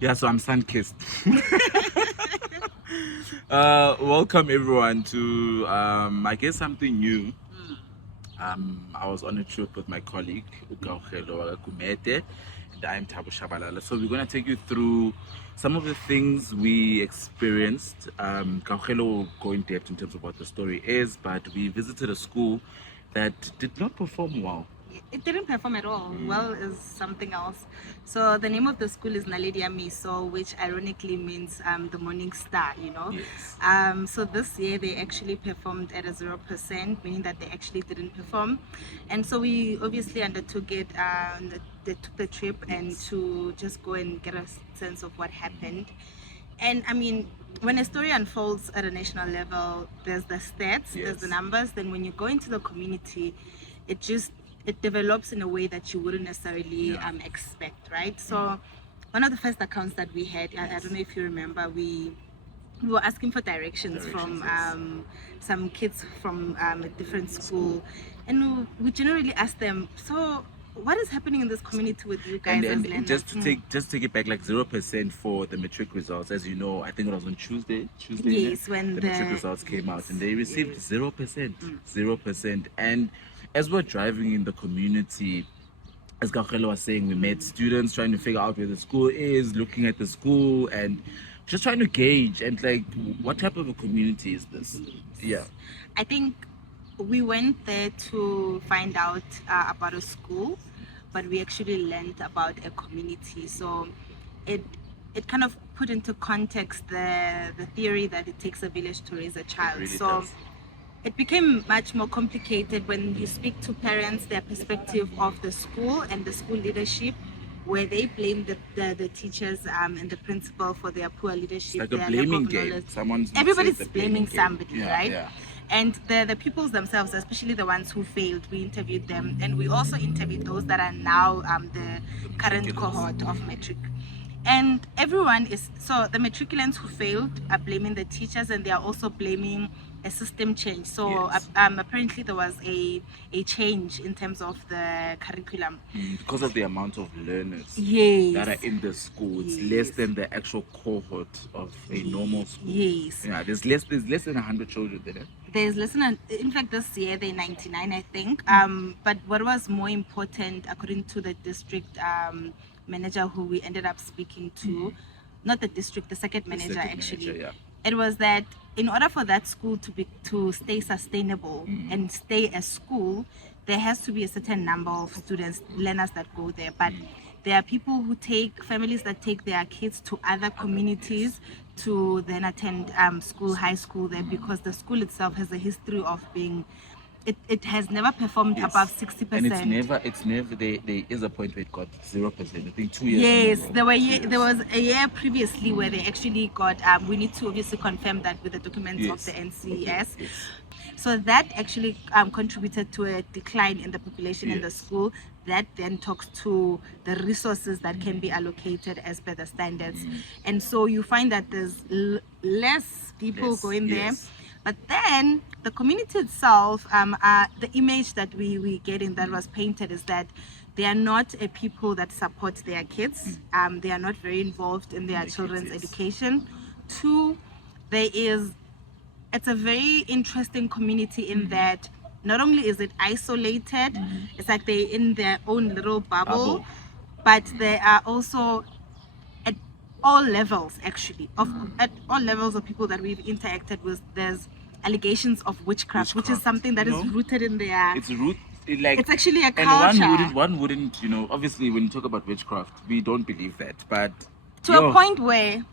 Yeah, so I'm sun-kissed. Welcome everyone to I guess something new. I was on a trip with my colleague Kgaugelo Gumede, and I'm Thabo Tshabalala. So we're going to take you through some of the things we experienced. Kgaugelo will go in depth in terms of what the story is, but we visited a school that did not perform well. It didn't perform at all. Well is something else. So the name of the school is Naledi Ye Meso, which ironically means the morning star, you know. Yes. So this year they actually performed at a 0%, meaning that they actually didn't perform. And so we obviously undertook it, they took the trip and to just go and get a sense of what happened. And I mean, when a story unfolds at a national level, there's the stats, there's the numbers. Then when you go into the community, it develops in a way that you wouldn't necessarily expect, right? So one of the first accounts that we had, I don't know if you remember, we were asking for directions from some kids from a different school, and we generally asked them, so what is happening in this community with you guys? And just to take it back, like 0% for the Matric results. As you know, I think it was on Tuesday. Yes, when the Matric results came out, and they received 0%, 0%. And as we're driving in the community, as Kgaugelo was saying, we met students trying to figure out where the school is, looking at the school, and just trying to gauge and like, what type of a community is this? Yeah, I think we went there to find out about a school, but we actually learned about a community. So it kind of put into context the theory that it takes a village to raise a child. It really so does. It became much more complicated when you speak to parents, their perspective of the school and the school leadership, where they blame the teachers and the principal for their poor leadership. It's like a blaming game. Everybody's blaming somebody, yeah, right? Yeah. And the pupils themselves, especially the ones who failed, we interviewed them, and we also interviewed those that are now the current cohort of Matric. And everyone is, so the matriculants who failed are blaming the teachers, and they are also blaming a system change. So apparently there was a change in terms of the curriculum. Because of the amount of learners that are in the school, it's less than the actual cohort of a normal school. Yeah, there's less than 100 children there. There's less than, in fact, this year they're 99, I think. But what was more important, according to the district manager who we ended up speaking to, not the district, the second manager actually, it was that in order for that school to stay sustainable and stay a school, there has to be a certain number of students, learners that go there. But there are people who families that take their kids to other communities to then attend high school there, because the school itself has a history of being, it has never performed above 60%. And it's never there is a point where it got 0%. I think 2 years. Yes, there was a year previously where they actually got we need to obviously confirm that with the documents of the NCS. So that actually contributed to a decline in the population in the school. That then talks to the resources that can be allocated as per the standards. And so you find that there's less people going there. But then the community itself, the image that we get in that was painted is that they are not a people that support their kids. They are not very involved in their children's education. Two, it's a very interesting community in that not only is it isolated, it's like they're in their own little bubble. But they are also at all levels, actually, at all levels of people that we've interacted with, there's allegations of witchcraft, which is something that is rooted in their... It's actually a culture. And one wouldn't, obviously when you talk about witchcraft, we don't believe that, but... To a point where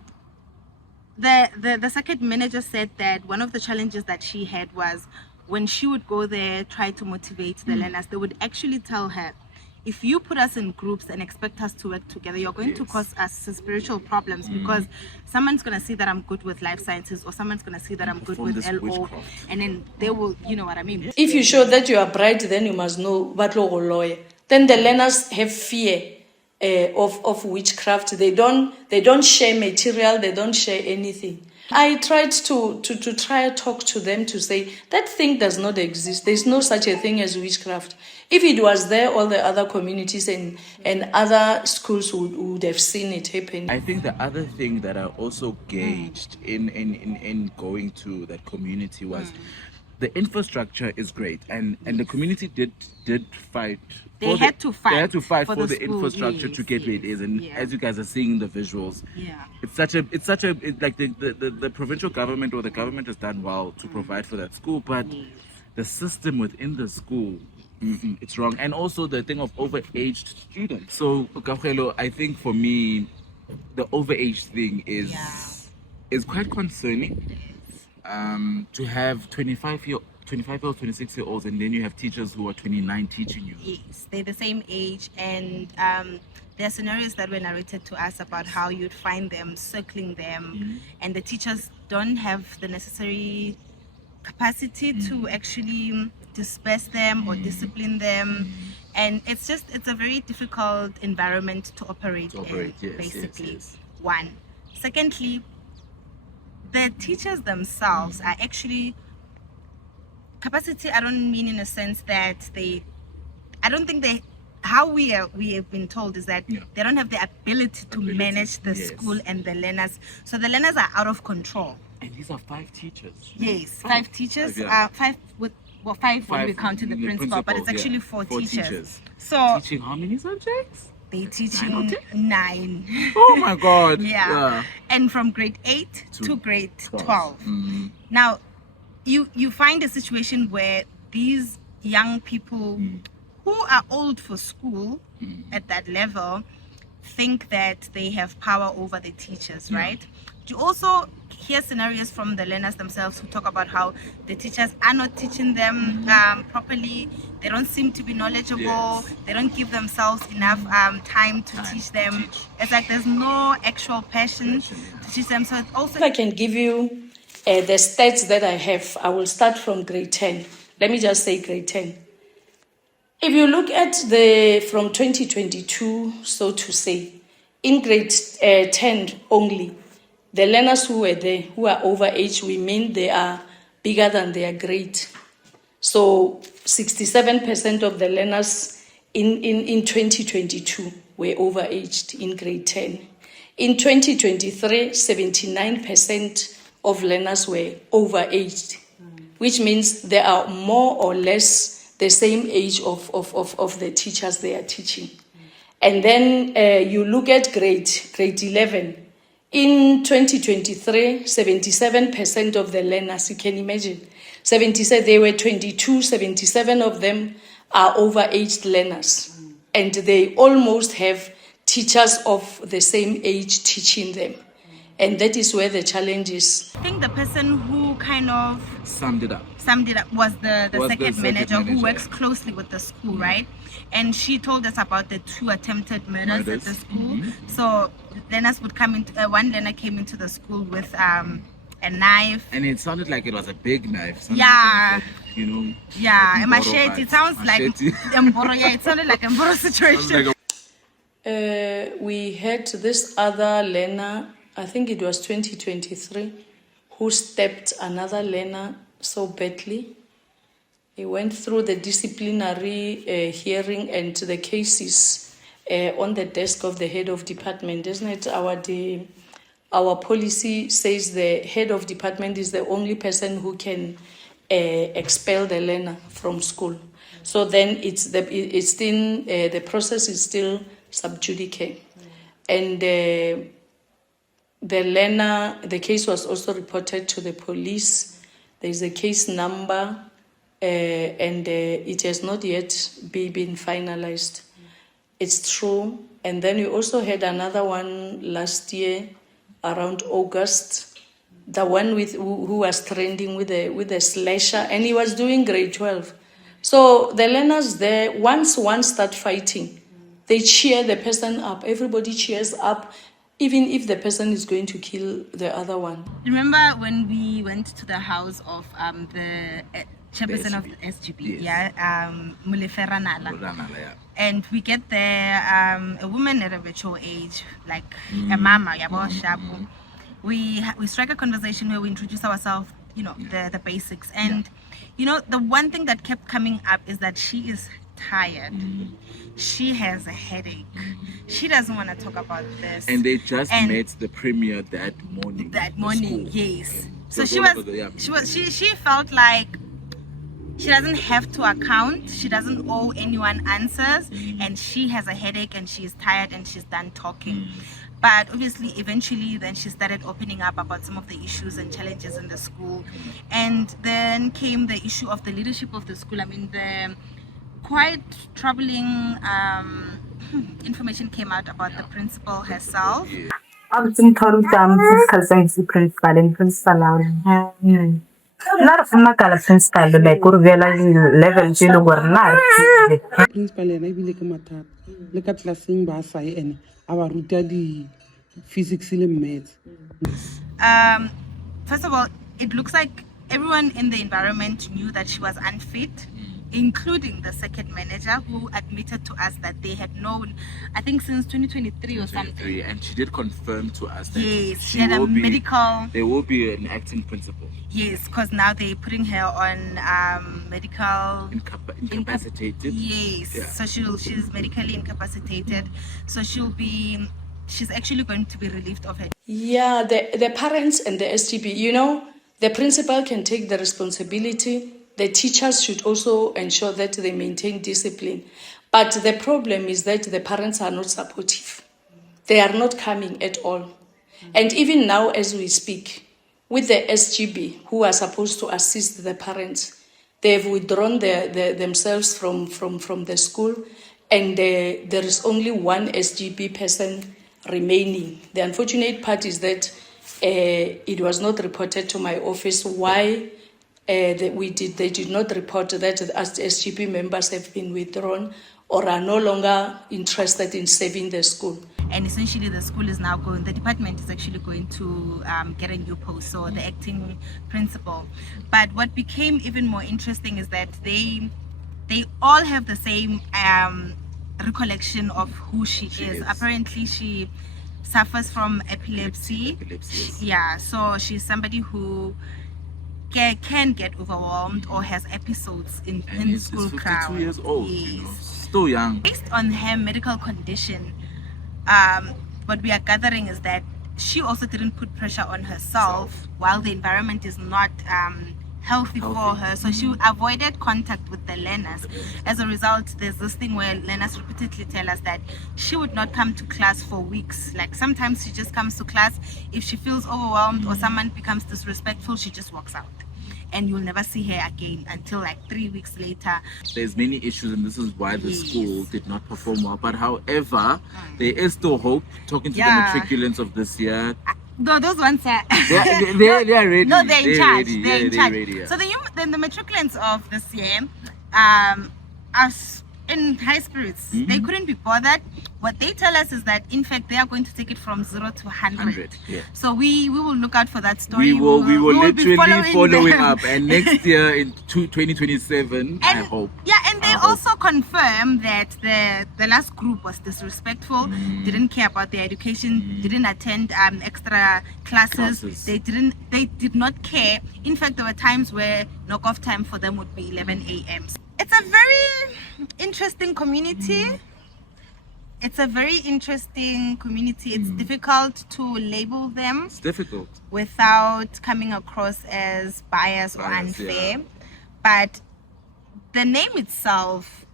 the circuit manager said that one of the challenges that she had was when she would go there, try to motivate the learners, they would actually tell her, if you put us in groups and expect us to work together, you're going to cause us spiritual problems, because someone's going to see that I'm good with life sciences, or someone's going to see that I'm good with LO, and then they will, you know what I mean? If you show that you are bright, then you must know batlo lawyer. Then the learners have fear of witchcraft. They don't share material, they don't share anything. I tried to try to talk to them to say that thing does not exist. There's no such a thing as witchcraft. If it was there, all the other communities and other schools would have seen it happen. I think the other thing that I also gauged in going to that community was the infrastructure is great, and the community did fight. They had to fight. They had to fight for the school, infrastructure to get where it is, and as you guys are seeing in the visuals, it's like the provincial government or the government has done well to provide for that school, but the system within the school, it's wrong. And also the thing of overaged students. So Kgaugelo, I think for me, the overage thing is quite concerning. To have 25-year-olds, 26-year-olds, and then you have teachers who are 29 teaching you. Yes, they're the same age, and there are scenarios that were narrated to us about how you'd find them circling them, and the teachers don't have the necessary capacity to actually disperse them or discipline them, and it's a very difficult environment to operate in, basically. Yes. One. Secondly, the teachers themselves are actually capacity. I don't mean in a sense that how we have been told is that they don't have the ability to manage the school and the learners. So the learners are out of control. And these are 5 teachers. Yes, 5 teachers. 5 when we count in the principal, but it's actually 4 teachers. So teaching how many subjects? They teaching 9. Oh my God. Yeah. And from grade 8 to grade 12. Now, you find a situation where these young people who are old for school at that level think that they have power over the teachers, right? You also hear scenarios from the learners themselves who talk about how the teachers are not teaching them properly. They don't seem to be knowledgeable. They don't give themselves enough time to teach them. It's like there's no actual passion to teach them. So it's also, if I can give you the stats that I have, I will start from grade 10. Let me just say grade 10. If you look at from 2022, so to say, in grade 10 only, the learners who were there, who are over age, we mean they are bigger than their grade. So 67% of the learners in 2022 were overaged in grade 10. In 2023, 79% of learners were overaged, which means they are more or less the same age of the teachers they are teaching. And then you look at grade 11. In 2023, 77% of the learners, you can imagine, 77, they were 22, 77 of them are overaged learners. And they almost have teachers of the same age teaching them. And that is where the challenge is. I think the person who kind of summed it up was the second manager who works closely with the school, right? And she told us about the 2 attempted murders at the school. So learners would come into one learner came into the school with a knife, and it sounded like it was a big knife. Yeah, like, a machete. It sounds like Mboro. Yeah, it sounded like a Mboro situation. We had this other learner, I think it was 2023, who stabbed another learner so badly. He went through the disciplinary hearing, and the case is on the desk of the head of department, isn't it? Our policy says the head of department is the only person who can expel the learner from school. So then the process is still sub judice. And the learner, the case was also reported to the police. There's a case number, and it has not yet been finalized. It's true. And then we also had another one last year around August, the one who was trending with a slasher, and he was doing grade 12. So the learners there, once one start fighting, they cheer the person up. Everybody cheers up, even if the person is going to kill the other one. Remember when we went to the house of the chairperson of the SGB, Muleferra Nala, and we get there, a woman at a mature age, like a mama, we strike a conversation where we introduce ourselves, you know, the basics. And you know, the one thing that kept coming up is that she is tired. She has a headache. She doesn't want to talk about this. And they just met the premier that morning. Yes. So she felt like she doesn't have to account, she doesn't owe anyone answers, and she has a headache and she's tired and she's done talking. But obviously eventually then she started opening up about some of the issues and challenges in the school. And then came the issue of the leadership of the school. I mean, the quite troubling information came out about the principal herself. Principal like level principal ena ebile ke mathata le ka tlelaseng ba sae ene a ba ruta di physics le maths. First of all, it looks like everyone in the environment knew that she was unfit, including the circuit manager, who admitted to us that they had known, I think, since 2023 or something. And she did confirm to us that she had a medical. There will be an acting principal. Yes, because now they're putting her on medical incapacitated. Yes, so she's medically incapacitated. So she's actually going to be relieved of her. Yeah, the parents and the SGB, you know, the principal can take the responsibility. The teachers should also ensure that they maintain discipline. But the problem is that the parents are not supportive. They are not coming at all. And even now as we speak, with the SGB, who are supposed to assist the parents, they've withdrawn themselves from the school, and there is only one SGB person remaining. The unfortunate part is that it was not reported to my office why they did not report that the SGB members have been withdrawn or are no longer interested in saving the school. And essentially the school is now the department is actually going to get a new post, so the acting principal. But what became even more interesting is that they all have the same recollection of who she is. Apparently she suffers from epilepsy. Yeah, so she's somebody who can get overwhelmed or has episodes in school crowd. 52 years old, yes. you know, still young. Based on her medical condition, what we are gathering is that she also didn't put pressure on herself while the environment is not healthy for her, so she avoided contact with the learners. As a result, there's this thing where learners repeatedly tell us that she would not come to class for weeks. Like sometimes she just comes to class, if she feels overwhelmed or someone becomes disrespectful, she just walks out, and you'll never see her again until like 3 weeks later. There's many issues, and this is why the school did not perform well. But however, there is still hope. Talking to the matriculants of this year, no, those ones are they are ready. No, they're in charge. Ready. They're in charge. Ready, yeah. So the matriculants of this year are in high spirits. They couldn't be bothered. What they tell us is that in fact they are going to take it from 0 to 100. Yeah. So we will look out for that story. We will literally following up, and next year in 2027, I hope. Yeah, and they also confirm that the last group was disrespectful, didn't care about their education, didn't attend extra classes. They did not care. In fact, there were times where knock-off time for them would be 11 a.m. It's a very interesting community. It's a very interesting community. It's difficult to label them. It's difficult. Without coming across as biased or unfair. Yeah. But the name itself,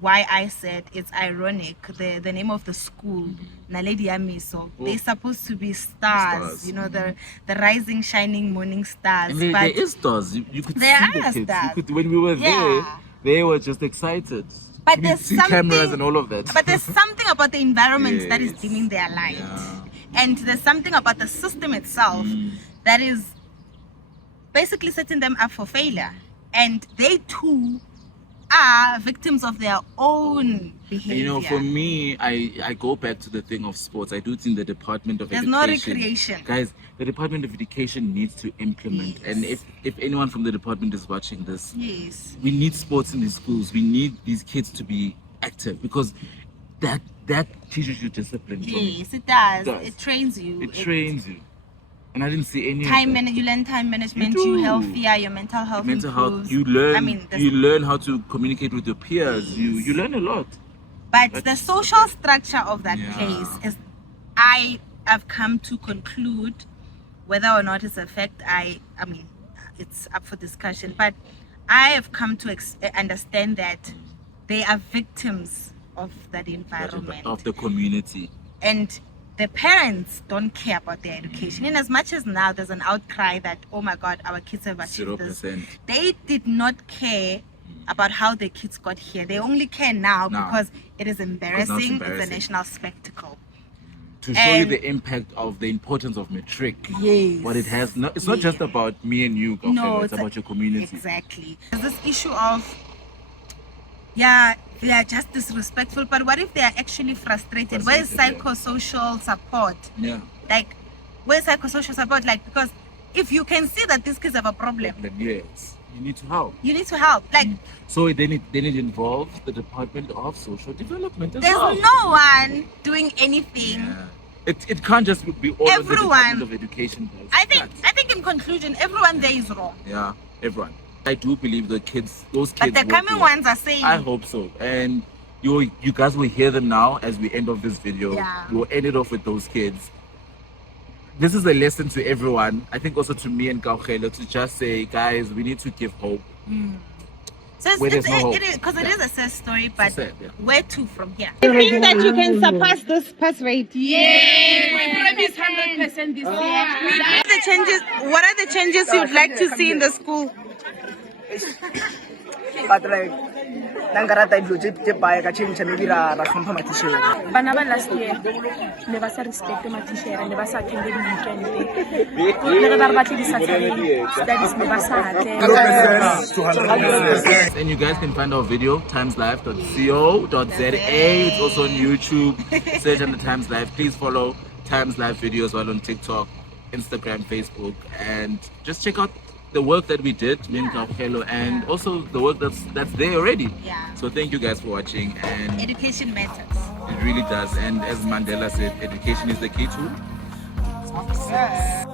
why I said it's ironic, the name of the school, Naledi Ye Meso, they're supposed to be stars, you know, the rising, shining morning stars. And there is stars. You could see the kids. Stars. When we were there, they were just excited. But there's something, cameras and all of that. But there's something about the environment that is dimming their light. Yeah. And there's something about the system itself that is basically setting them up for failure. And they too are victims of their own behavior. You know, for me, I go back to the thing of sports. I do think the Department of Education... There's no recreation. Guys, the Department of Education needs to implement. And if anyone from the department is watching this, we need sports in the schools. We need these kids to be active, because that teaches you discipline. Yes, it does. It trains you. It trains you. And I didn't see any You learn time management, you healthier, your mental health improves. You learn you learn how to communicate with your peers. You learn a lot. But the social structure of that place is, I've come to conclude, whether or not it's a fact, I mean, it's up for discussion, but I have come to understand that they are victims of that environment. Of the community. And the parents don't care about their education. In as much as now there's an outcry that, oh my God, our kids have achieved 0%. this. They did not care about how the kids got here. They only care now because it is embarrassing. It's a national spectacle. To show you the impact of the importance of Matric. Yes. What it has. It's not just about me and you, Kgaugelo, No, it's about your community. Exactly. There's this issue of, they are just disrespectful, but what if they are actually frustrated? Where is psychosocial support? Yeah. Like, where's psychosocial support? Like, because if you can see that these kids have a problem, yes, you need to help. You need to help. Like, so then it involves the Department of Social Development as there's well. no one doing anything. Yeah. It can't just be all of the Department of Education. I think in conclusion, everyone there is wrong. Yeah, everyone. I do believe those kids. But the coming ones are saying. I hope so. And you guys will hear them now as we end off this video. Yeah. We'll end it off with those kids. This is a lesson to everyone. I think also to me and Kgaugelo, to just say, guys, we need to give hope. So because it is a sad story, but where to from here? You think that you can surpass this pass rate? Yeah, we promise 100% this year. What are the changes you'd like to see in the school? But like, nangarata dilo tse baya ka change maybe ra hlompha matisheng. Bana ba last year ne ba sa respect matishera, ne ba sa attend the weekend. Ne ba batla di Saturday studies ne ba sa attend. And you guys can find our video timeslive.co.za. It's also on YouTube. Search under TimesLIVE. Please follow TimesLIVE videos while on TikTok, Instagram, Facebook, and just check out the work that we did, me and Kgaugelo, and also the work that's there already. Yeah. So thank you guys for watching. And education matters. It really does. And as Mandela said, education is the key to success.